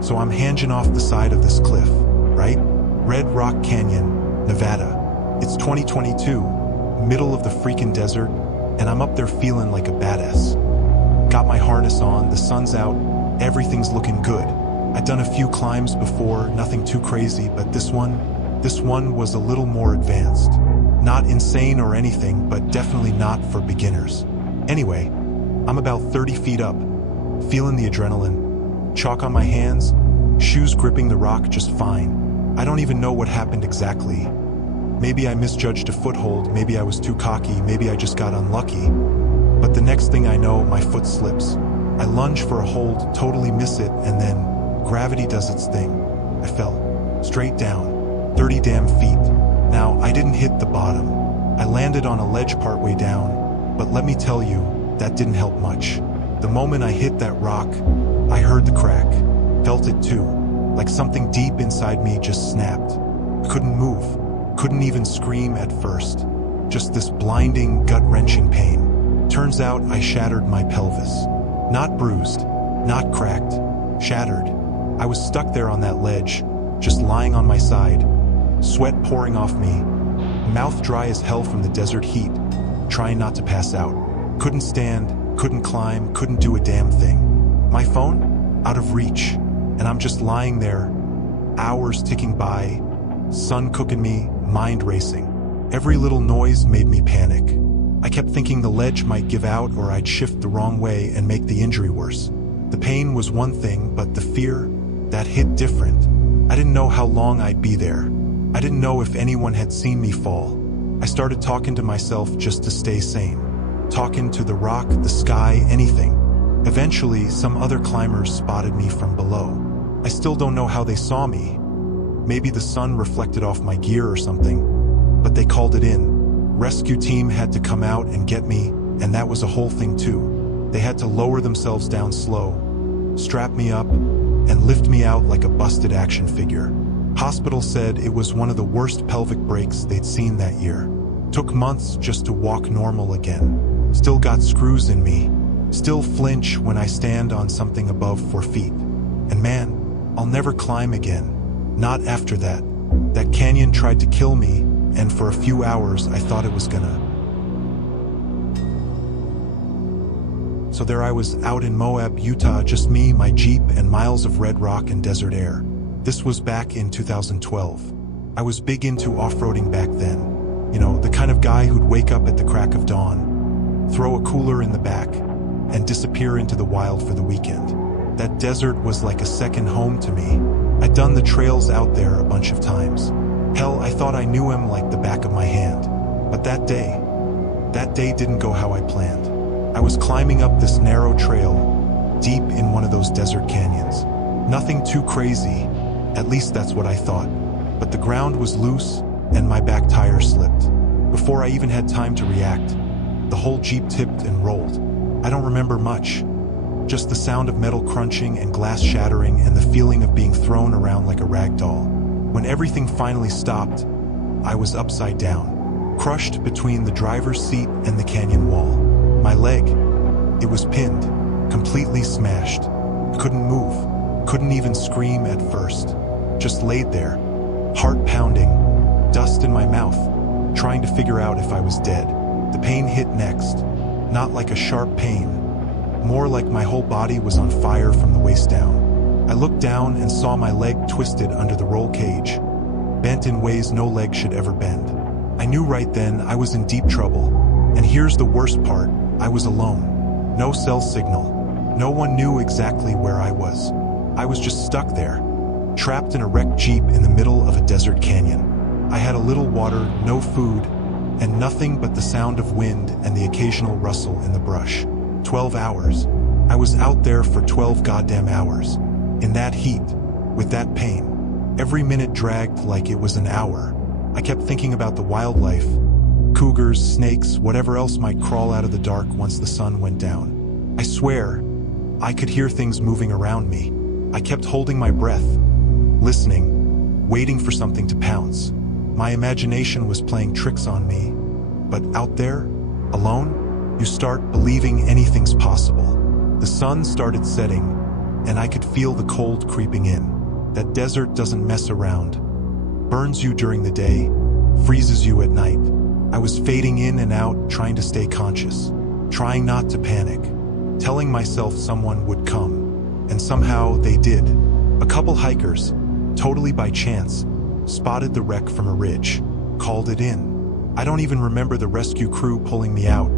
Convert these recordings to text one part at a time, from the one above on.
So I'm hanging off the side of this cliff, right? Red Rock Canyon, Nevada. It's 2022, middle of the freaking desert, and I'm up there feeling like a badass. Got my harness on, the sun's out, everything's looking good. I'd done a few climbs before, nothing too crazy, but this one was a little more advanced. Not insane or anything, but definitely not for beginners. Anyway, I'm about 30 feet up, feeling the adrenaline, chalk on my hands, shoes gripping the rock just fine. I don't even know what happened exactly. Maybe I misjudged a foothold, maybe I was too cocky, maybe I just got unlucky. But the next thing I know, my foot slips. I lunge for a hold, totally miss it, and then gravity does its thing. I fell straight down, 30 damn feet. Now, I didn't hit the bottom. I landed on a ledge partway down, but let me tell you, that didn't help much. The moment I hit that rock, I heard the crack, felt it too, like something deep inside me just snapped. I couldn't move, couldn't even scream at first. Just this blinding, gut-wrenching pain. Turns out I shattered my pelvis. Not bruised, not cracked, shattered. I was stuck there on that ledge, just lying on my side, sweat pouring off me, mouth dry as hell from the desert heat, trying not to pass out. Couldn't stand, couldn't climb, couldn't do a damn thing. My phone? Out of reach. And I'm just lying there, hours ticking by, sun cooking me, mind racing. Every little noise made me panic. I kept thinking the ledge might give out or I'd shift the wrong way and make the injury worse. The pain was one thing, but the fear, that hit different. I didn't know how long I'd be there. I didn't know if anyone had seen me fall. I started talking to myself just to stay sane. Talking to the rock, the sky, anything. Eventually, some other climbers spotted me from below. I still don't know how they saw me. Maybe the sun reflected off my gear or something, but they called it in. Rescue team had to come out and get me, and that was a whole thing too. They had to lower themselves down slow, strap me up, and lift me out like a busted action figure. Hospital said it was one of the worst pelvic breaks they'd seen that year. Took months just to walk normal again. Still got screws in me. Still flinch when I stand on something above 4 feet. And man, I'll never climb again. Not after that. That canyon tried to kill me, and for a few hours I thought it was gonna. So there I was out in Moab, Utah, just me, my Jeep, and miles of red rock and desert air. This was back in 2012. I was big into off-roading back then. You know, the kind of guy who'd wake up at the crack of dawn, throw a cooler in the back, and disappear into the wild for the weekend. That desert was like a second home to me. I'd done the trails out there a bunch of times. Hell, I thought I knew him like the back of my hand. But that day didn't go how I planned. I was climbing up this narrow trail, deep in one of those desert canyons. Nothing too crazy, at least that's what I thought. But the ground was loose, and my back tire slipped. Before I even had time to react, the whole Jeep tipped and rolled. I don't remember much. Just the sound of metal crunching and glass shattering and the feeling of being thrown around like a rag doll. When everything finally stopped, I was upside down, crushed between the driver's seat and the canyon wall. My leg, it was pinned, completely smashed. I couldn't move, couldn't even scream at first. Just laid there, heart pounding, dust in my mouth, trying to figure out if I was dead. The pain hit next, not like a sharp pain, more like my whole body was on fire from the waist down. I looked down and saw my leg twisted under the roll cage, bent in ways no leg should ever bend. I knew right then I was in deep trouble, and here's the worst part, I was alone. No cell signal. No one knew exactly where I was. I was just stuck there, trapped in a wrecked Jeep in the middle of a desert canyon. I had a little water, no food, and nothing but the sound of wind and the occasional rustle in the brush. 12 hours. I was out there for 12 goddamn hours. In that heat, with that pain. Every minute dragged like it was an hour. I kept thinking about the wildlife. Cougars, snakes, whatever else might crawl out of the dark once the sun went down. I swear, I could hear things moving around me. I kept holding my breath, listening, waiting for something to pounce. My imagination was playing tricks on me. But out there, alone, you start believing anything's possible. The sun started setting, and I could feel the cold creeping in. That desert doesn't mess around. Burns you during the day, freezes you at night. I was fading in and out, trying to stay conscious, trying not to panic, telling myself someone would come, and somehow they did. A couple hikers, totally by chance, spotted the wreck from a ridge, called it in. I don't even remember the rescue crew pulling me out.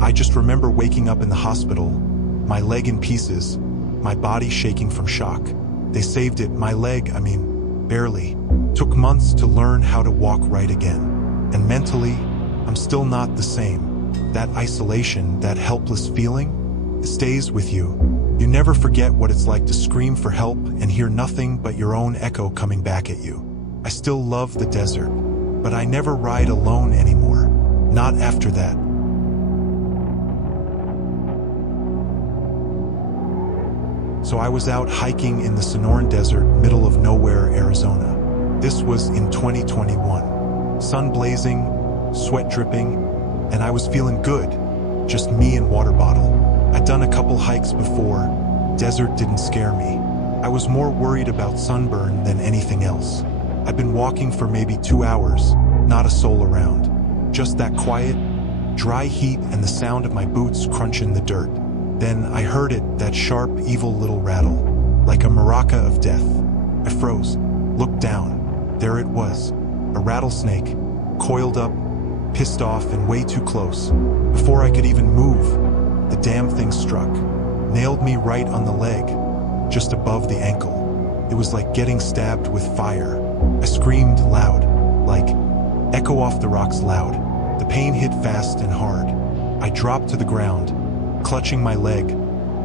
I just remember waking up in the hospital, my leg in pieces, my body shaking from shock. They saved it, my leg, barely. Took months to learn how to walk right again. And mentally, I'm still not the same. That isolation, that helpless feeling, it stays with you. You never forget what it's like to scream for help and hear nothing but your own echo coming back at you. I still love the desert, but I never ride alone anymore. Not after that. So I was out hiking in the Sonoran Desert, middle of nowhere, Arizona. This was in 2021. Sun blazing, sweat dripping, and I was feeling good. Just me and water bottle. I'd done a couple hikes before. Desert didn't scare me. I was more worried about sunburn than anything else. I'd been walking for maybe 2 hours, not a soul around. Just that quiet, dry heat and the sound of my boots crunching the dirt. Then I heard it, that sharp, evil little rattle, like a maraca of death. I froze, looked down. There it was, a rattlesnake, coiled up, pissed off and way too close. Before I could even move, the damn thing struck, nailed me right on the leg, just above the ankle. It was like getting stabbed with fire. I screamed loud, like echo off the rocks loud. The pain hit fast and hard. I dropped to the ground, clutching my leg,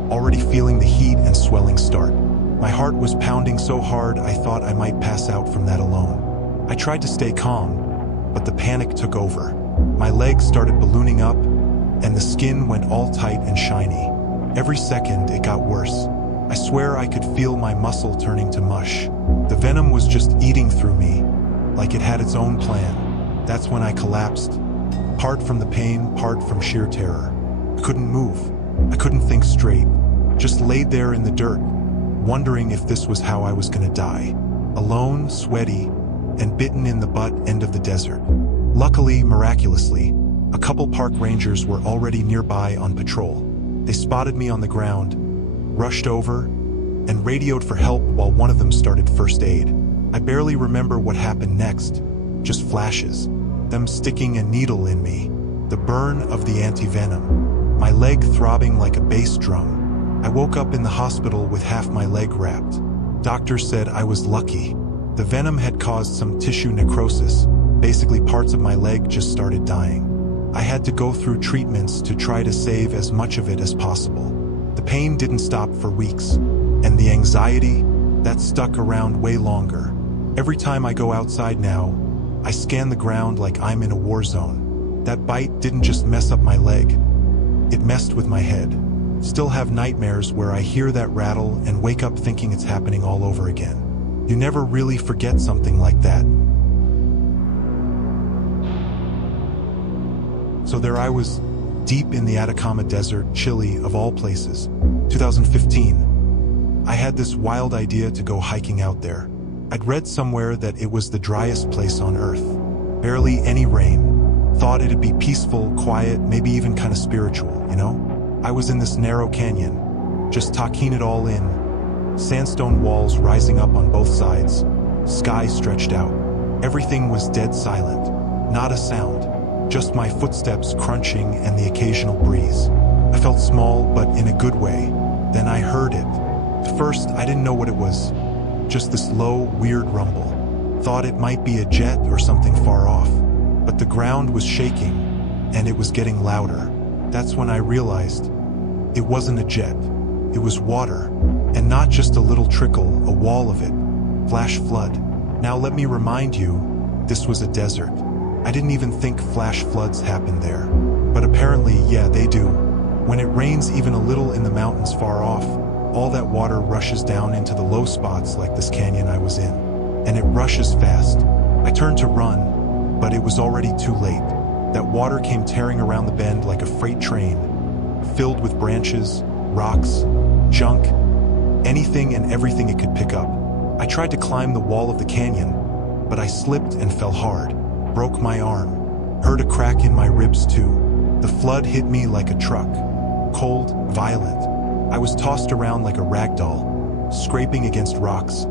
already feeling the heat and swelling start. My heart was pounding so hard I thought I might pass out from that alone. I tried to stay calm, but the panic took over. My legs started ballooning up, and the skin went all tight and shiny. Every second it got worse. I swear I could feel my muscle turning to mush. The venom was just eating through me, like it had its own plan. That's when I collapsed, part from the pain, part from sheer terror. I couldn't move. I couldn't think straight. Just laid there in the dirt, wondering if this was how I was gonna die. Alone, sweaty, and bitten in the butt end of the desert. Luckily, miraculously, a couple park rangers were already nearby on patrol. They spotted me on the ground, rushed over, and radioed for help while one of them started first aid. I barely remember what happened next, just flashes. Them sticking a needle in me, the burn of the anti-venom, my leg throbbing like a bass drum. I woke up in the hospital with half my leg wrapped. Doctors said I was lucky. The venom had caused some tissue necrosis. Basically, parts of my leg just started dying. I had to go through treatments to try to save as much of it as possible. The pain didn't stop for weeks, and the anxiety, that stuck around way longer. Every time I go outside now, I scan the ground like I'm in a war zone. That bite didn't just mess up my leg, it messed with my head. Still have nightmares where I hear that rattle and wake up thinking it's happening all over again. You never really forget something like that. So there I was, deep in the Atacama Desert, Chile of all places. 2015. I had this wild idea to go hiking out there. I'd read somewhere that it was the driest place on Earth. Barely any rain. Thought it'd be peaceful, quiet, maybe even kind of spiritual, you know? I was in this narrow canyon, just taking it all in. Sandstone walls rising up on both sides. Sky stretched out. Everything was dead silent. Not a sound. Just my footsteps crunching and the occasional breeze. I felt small, but in a good way. Then I heard it. At first, I didn't know what it was. Just this low, weird rumble. Thought it might be a jet or something far off. But the ground was shaking, and it was getting louder. That's when I realized it wasn't a jet. It was water, and not just a little trickle, a wall of it. Flash flood. Now let me remind you, this was a desert. I didn't even think flash floods happened there. But apparently, yeah, they do. When it rains even a little in the mountains far off, all that water rushes down into the low spots like this canyon I was in. And it rushes fast. I turned to run, but it was already too late. That water came tearing around the bend like a freight train, filled with branches, rocks, junk, anything and everything it could pick up. I tried to climb the wall of the canyon, but I slipped and fell hard, broke my arm, heard a crack in my ribs too. The flood hit me like a truck, cold, violent. I was tossed around like a rag doll, scraping against rocks,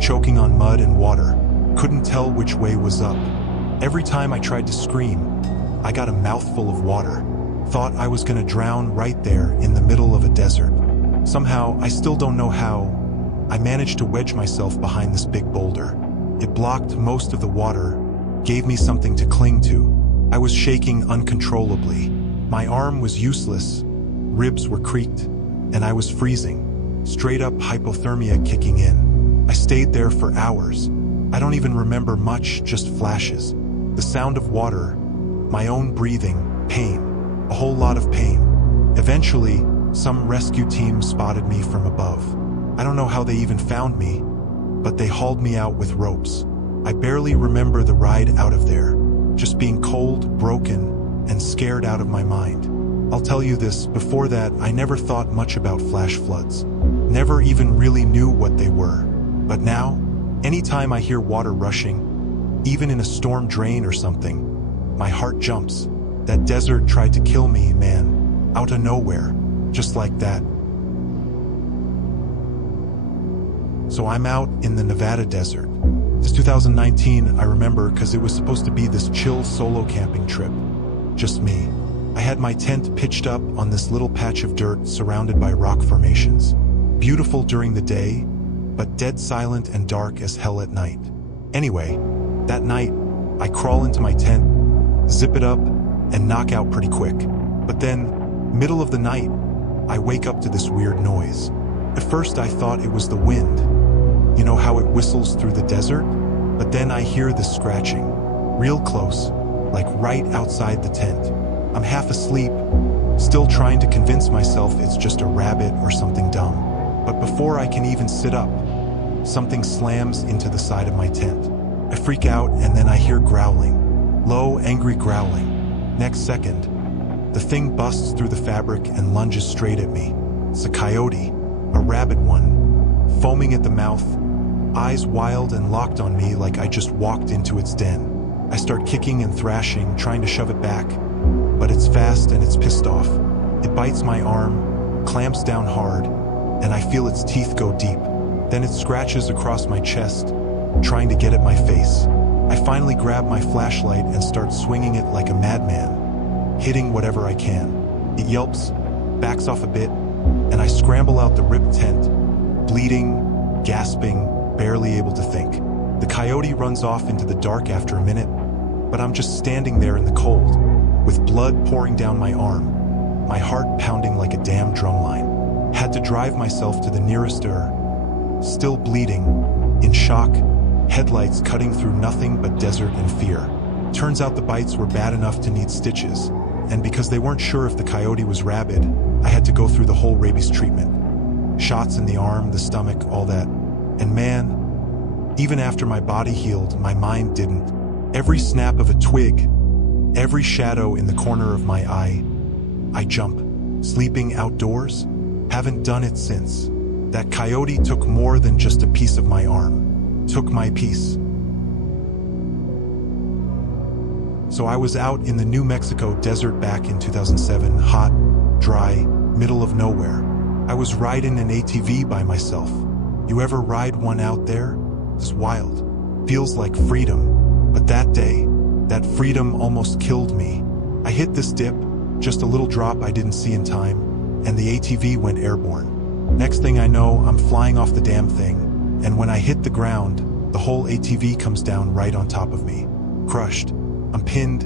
choking on mud and water, couldn't tell which way was up. Every time I tried to scream, I got a mouthful of water, thought I was gonna drown right there in the middle of a desert. Somehow, I still don't know how, I managed to wedge myself behind this big boulder. It blocked most of the water, gave me something to cling to. I was shaking uncontrollably. My arm was useless, ribs were creaked, and I was freezing, straight up hypothermia kicking in. I stayed there for hours. I don't even remember much, just flashes. The sound of water, my own breathing, pain, a whole lot of pain. Eventually, some rescue team spotted me from above. I don't know how they even found me, but they hauled me out with ropes. I barely remember the ride out of there, just being cold, broken, and scared out of my mind. I'll tell you this, before that, I never thought much about flash floods. Never even really knew what they were. But now, anytime I hear water rushing, even in a storm drain or something, my heart jumps. That desert tried to kill me, man, out of nowhere, just like that. So I'm out in the Nevada desert. This 2019, I remember because it was supposed to be this chill solo camping trip. Just me. I had my tent pitched up on this little patch of dirt surrounded by rock formations. Beautiful during the day, but dead silent and dark as hell at night. Anyway, that night, I crawl into my tent, zip it up, and knock out pretty quick. But then, middle of the night, I wake up to this weird noise. At first I thought it was the wind. You know how it whistles through the desert? But then I hear this scratching, real close, like right outside the tent. I'm half asleep, still trying to convince myself it's just a rabbit or something dumb. But before I can even sit up, something slams into the side of my tent. I freak out and then I hear growling, low, angry growling. Next second, the thing busts through the fabric and lunges straight at me. It's a coyote, a rabid one, foaming at the mouth, eyes wild and locked on me like I just walked into its den. I start kicking and thrashing, trying to shove it back, but it's fast and it's pissed off. It bites my arm, clamps down hard, and I feel its teeth go deep. Then it scratches across my chest, trying to get at my face. I finally grab my flashlight and start swinging it like a madman, hitting whatever I can. It yelps, backs off a bit, and I scramble out the ripped tent, bleeding, gasping, barely able to think. The coyote runs off into the dark after a minute, but I'm just standing there in the cold, with blood pouring down my arm, my heart pounding like a damn drumline. Had to drive myself to the nearest still bleeding, in shock, headlights cutting through nothing but desert and fear. Turns out the bites were bad enough to need stitches, and because they weren't sure if the coyote was rabid, I had to go through the whole rabies treatment. Shots in the arm, the stomach, all that. And man, even after my body healed, my mind didn't. Every snap of a twig, every shadow in the corner of my eye, I jump. Sleeping outdoors? Haven't done it since. That coyote took more than just a piece of my arm. Took my piece. So I was out in the New Mexico desert back in 2007, hot, dry, middle of nowhere. I was riding an ATV by myself. You ever ride one out there? It's wild. Feels like freedom. But that day, that freedom almost killed me. I hit this dip, just a little drop I didn't see in time, and the ATV went airborne. Next thing I know, I'm flying off the damn thing, and when I hit the ground, the whole ATV comes down right on top of me. Crushed. I'm pinned,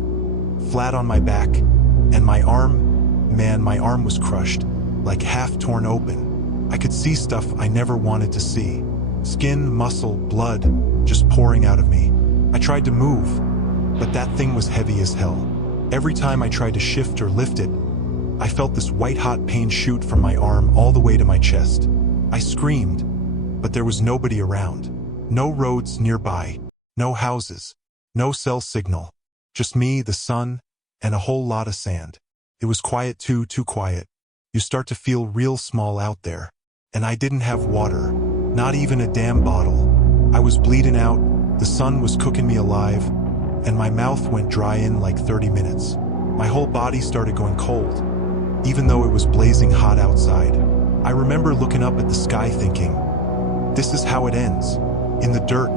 flat on my back, and my arm, man, my arm was crushed, like half torn open. I could see stuff I never wanted to see. Skin, muscle, blood, just pouring out of me. I tried to move, but that thing was heavy as hell. Every time I tried to shift or lift it, I felt this white-hot pain shoot from my arm all the way to my chest. I screamed, but there was nobody around. No roads nearby, no houses, no cell signal. Just me, the sun, and a whole lot of sand. It was quiet too quiet. You start to feel real small out there. and I didn't have water, not even a damn bottle. I was bleeding out, the sun was cooking me alive, and my mouth went dry in like 30 minutes. My whole body started going cold, even though it was blazing hot outside. I remember looking up at the sky thinking, this is how it ends, in the dirt,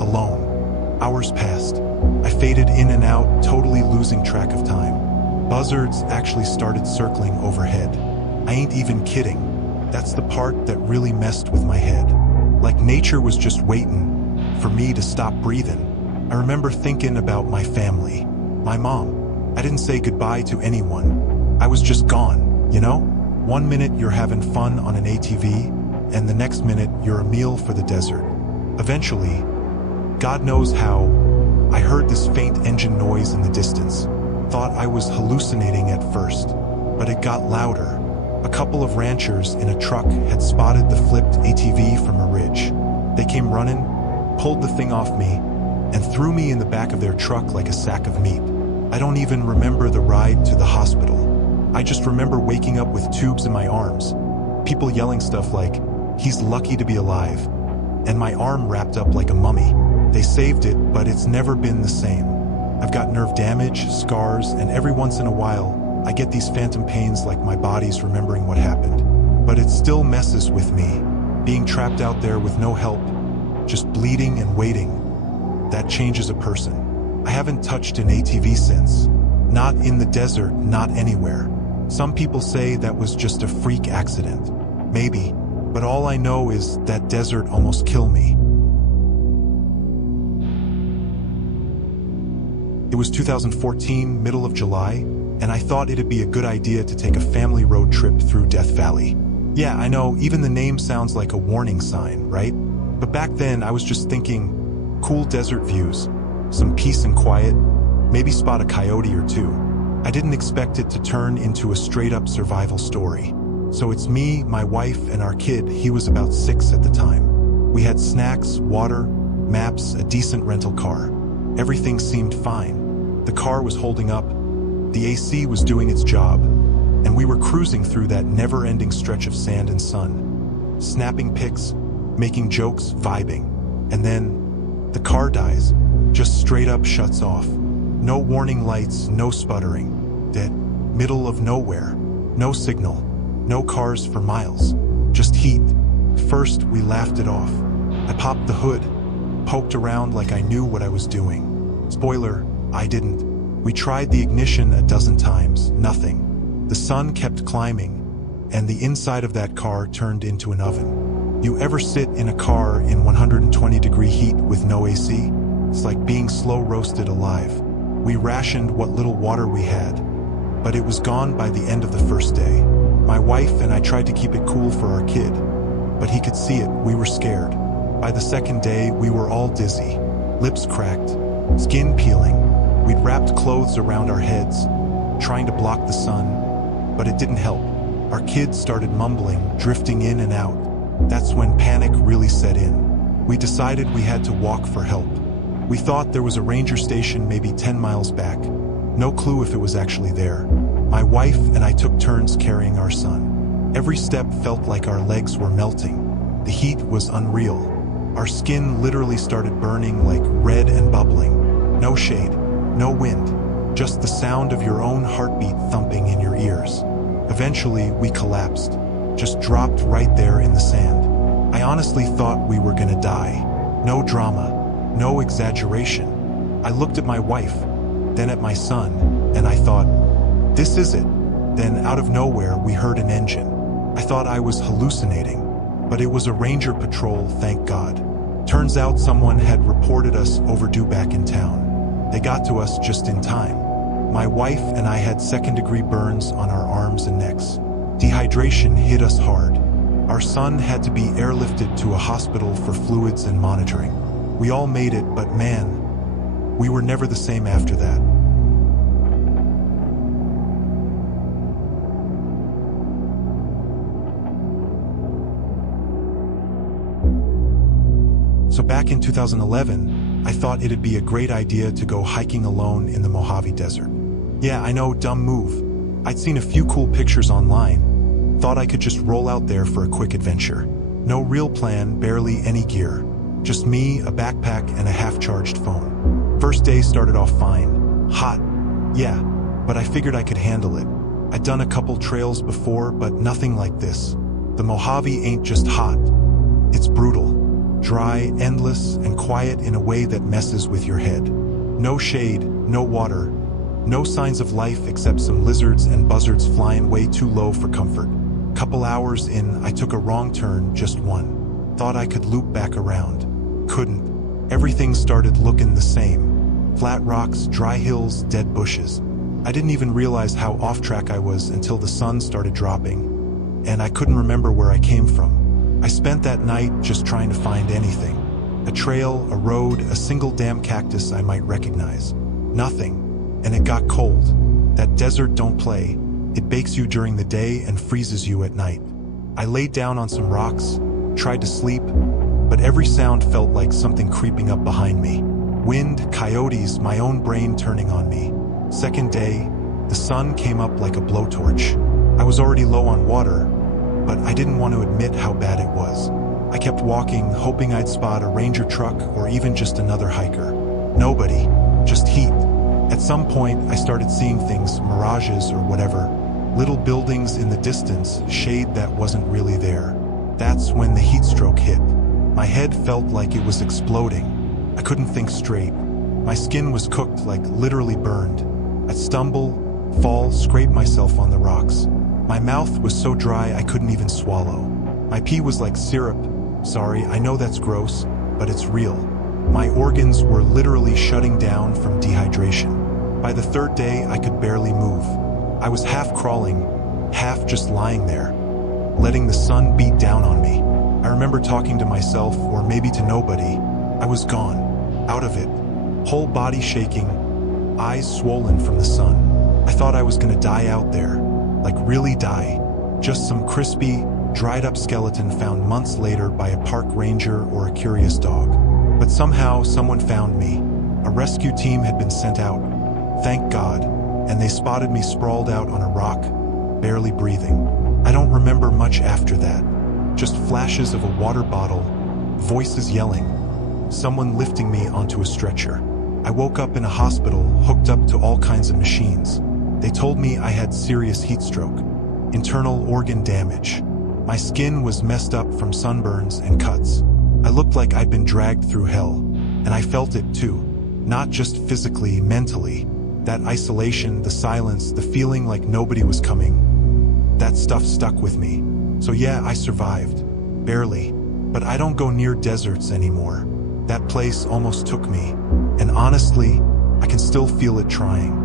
alone. Hours passed. I faded in and out, totally losing track of time. Buzzards actually started circling overhead. I ain't even kidding. That's the part that really messed with my head. Like nature was just waiting for me to stop breathing. I remember thinking about my family, my mom. I didn't say goodbye to anyone. I was just gone, you know? 1 minute you're having fun on an ATV, and the next minute you're a meal for the desert. Eventually, God knows how, I heard this faint engine noise in the distance. Thought I was hallucinating at first, but it got louder. A couple of ranchers in a truck had spotted the flipped ATV from a ridge. They came running, pulled the thing off me, and threw me in the back of their truck like a sack of meat. I don't even remember the ride to the hospital. I just remember waking up with tubes in my arms, people yelling stuff like, "He's lucky to be alive," and my arm wrapped up like a mummy. They saved it, but it's never been the same. I've got nerve damage, scars, and every once in a while, I get these phantom pains like my body's remembering what happened. But it still messes with me, being trapped out there with no help, just bleeding and waiting. That changes a person. I haven't touched an ATV since. Not in the desert, not anywhere. Some people say that was just a freak accident. Maybe, but all I know is that desert almost killed me. It was 2014, middle of July, and I thought it'd be a good idea to take a family road trip through Death Valley. Yeah, I know, even the name sounds like a warning sign, right? But back then, I was just thinking, cool desert views, some peace and quiet, maybe spot a coyote or two. I didn't expect it to turn into a straight-up survival story. So it's me, my wife, and our kid. He was about 6 at the time. We had snacks, water, maps, a decent rental car. Everything seemed fine. The car was holding up, the AC was doing its job, and we were cruising through that never-ending stretch of sand and sun, snapping pics, making jokes, vibing. And then, the car dies, just straight up shuts off. No warning lights, no sputtering. Dead. Middle of nowhere. No signal. No cars for miles. Just heat. First, we laughed it off. I popped the hood, poked around like I knew what I was doing. Spoiler, I didn't. We tried the ignition a dozen times, nothing. The sun kept climbing, and the inside of that car turned into an oven. You ever sit in a car in 120-degree heat with no AC? It's like being slow roasted alive. We rationed what little water we had, but it was gone by the end of the first day. My wife and I tried to keep it cool for our kid, but he could see it, we were scared. By the second day, we were all dizzy, lips cracked, skin peeling. We'd wrapped clothes around our heads, trying to block the sun, but it didn't help. Our kids started mumbling, drifting in and out. That's when panic really set in. We decided we had to walk for help. We thought there was a ranger station maybe 10 miles back. No clue if it was actually there. My wife and I took turns carrying our son. Every step felt like our legs were melting. The heat was unreal. Our skin literally started burning like red and bubbling. No shade, no wind, just the sound of your own heartbeat thumping in your ears. Eventually, we collapsed, just dropped right there in the sand. I honestly thought we were gonna die. No drama, no exaggeration. I looked at my wife, then at my son, and I thought, this is it. Then out of nowhere, we heard an engine. I thought I was hallucinating, but it was a ranger patrol, thank God. Turns out someone had reported us overdue back in town. They got to us just in time. My wife and I had second-degree burns on our arms and necks. Dehydration hit us hard. Our son had to be airlifted to a hospital for fluids and monitoring. We all made it, but man, we were never the same after that. So back in 2011, I thought it'd be a great idea to go hiking alone in the Mojave Desert. Yeah, I know, dumb move. I'd seen a few cool pictures online, Thought I could just roll out there for a quick adventure. No real plan, barely any gear. Just me, a backpack, and a half-charged phone. First day started off fine. Hot, yeah, but I figured I could handle it. I'd done a couple trails before, but nothing like this. The Mojave ain't just hot. It's brutal. Dry, endless, and quiet in a way that messes with your head. No shade, no water. No signs of life except some lizards and buzzards flying way too low for comfort. Couple hours in, I took a wrong turn, just one. Thought I could loop back around. Couldn't. Everything started looking the same. Flat rocks, dry hills, dead bushes. I didn't even realize how off track I was until the sun started dropping, and I couldn't remember where I came from. I spent that night just trying to find anything. A trail, a road, a single damn cactus I might recognize. Nothing. And it got cold. That desert don't play. It bakes you during the day and freezes you at night. I laid down on some rocks, tried to sleep, but every sound felt like something creeping up behind me. Wind, coyotes, my own brain turning on me. Second day, the sun came up like a blowtorch. I was already low on water, but I didn't want to admit how bad it was. I kept walking, hoping I'd spot a ranger truck or even just another hiker. Nobody, just heat. At some point, I started seeing things, mirages or whatever. Little buildings in the distance, shade that wasn't really there. That's when the heat stroke hit. My head felt like it was exploding. I couldn't think straight. My skin was cooked, like literally burned. I'd stumble, fall, scrape myself on the rocks. My mouth was so dry I couldn't even swallow. My pee was like syrup. Sorry, I know that's gross, but it's real. My organs were literally shutting down from dehydration. By the third day, I could barely move. I was half crawling, half just lying there, letting the sun beat down on me. I remember talking to myself, or maybe to nobody. I was gone, out of it, whole body shaking, eyes swollen from the sun. I thought I was gonna die out there, like really die. Just some crispy, dried up skeleton found months later by a park ranger or a curious dog. But somehow, someone found me. A rescue team had been sent out. Thank God, and they spotted me sprawled out on a rock, barely breathing. I don't remember much after that. Just flashes of a water bottle, voices yelling, someone lifting me onto a stretcher. I woke up in a hospital, hooked up to all kinds of machines. They told me I had serious heat stroke, internal organ damage. My skin was messed up from sunburns and cuts. I looked like I'd been dragged through hell, and I felt it too. Not just physically, mentally. That isolation, the silence, the feeling like nobody was coming. That stuff stuck with me. So yeah, I survived. Barely. But I don't go near deserts anymore. That place almost took me. And honestly, I can still feel it trying.